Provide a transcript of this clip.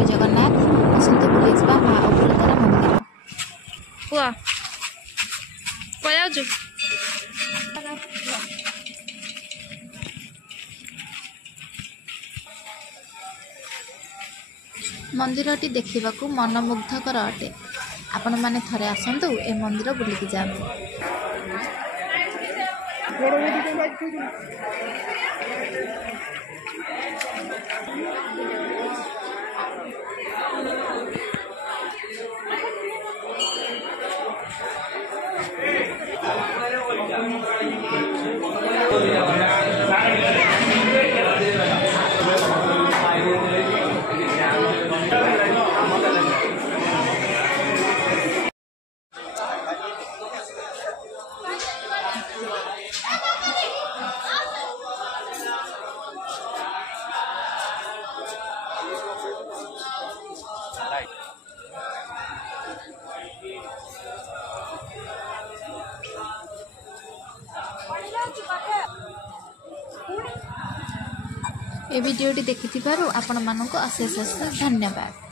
जय जगन्नाथ आसंतु बुली जिबा मां अग्रतारा मंदिर हुआ पयाजु मंदिरटी देखा मनमुग्धकर अटे। आपण मैंने थरे आसतु ए मंदिर बुलिकी जातु। ए वीडियोटी देखि आपण मानक अशेष धन्यवाद।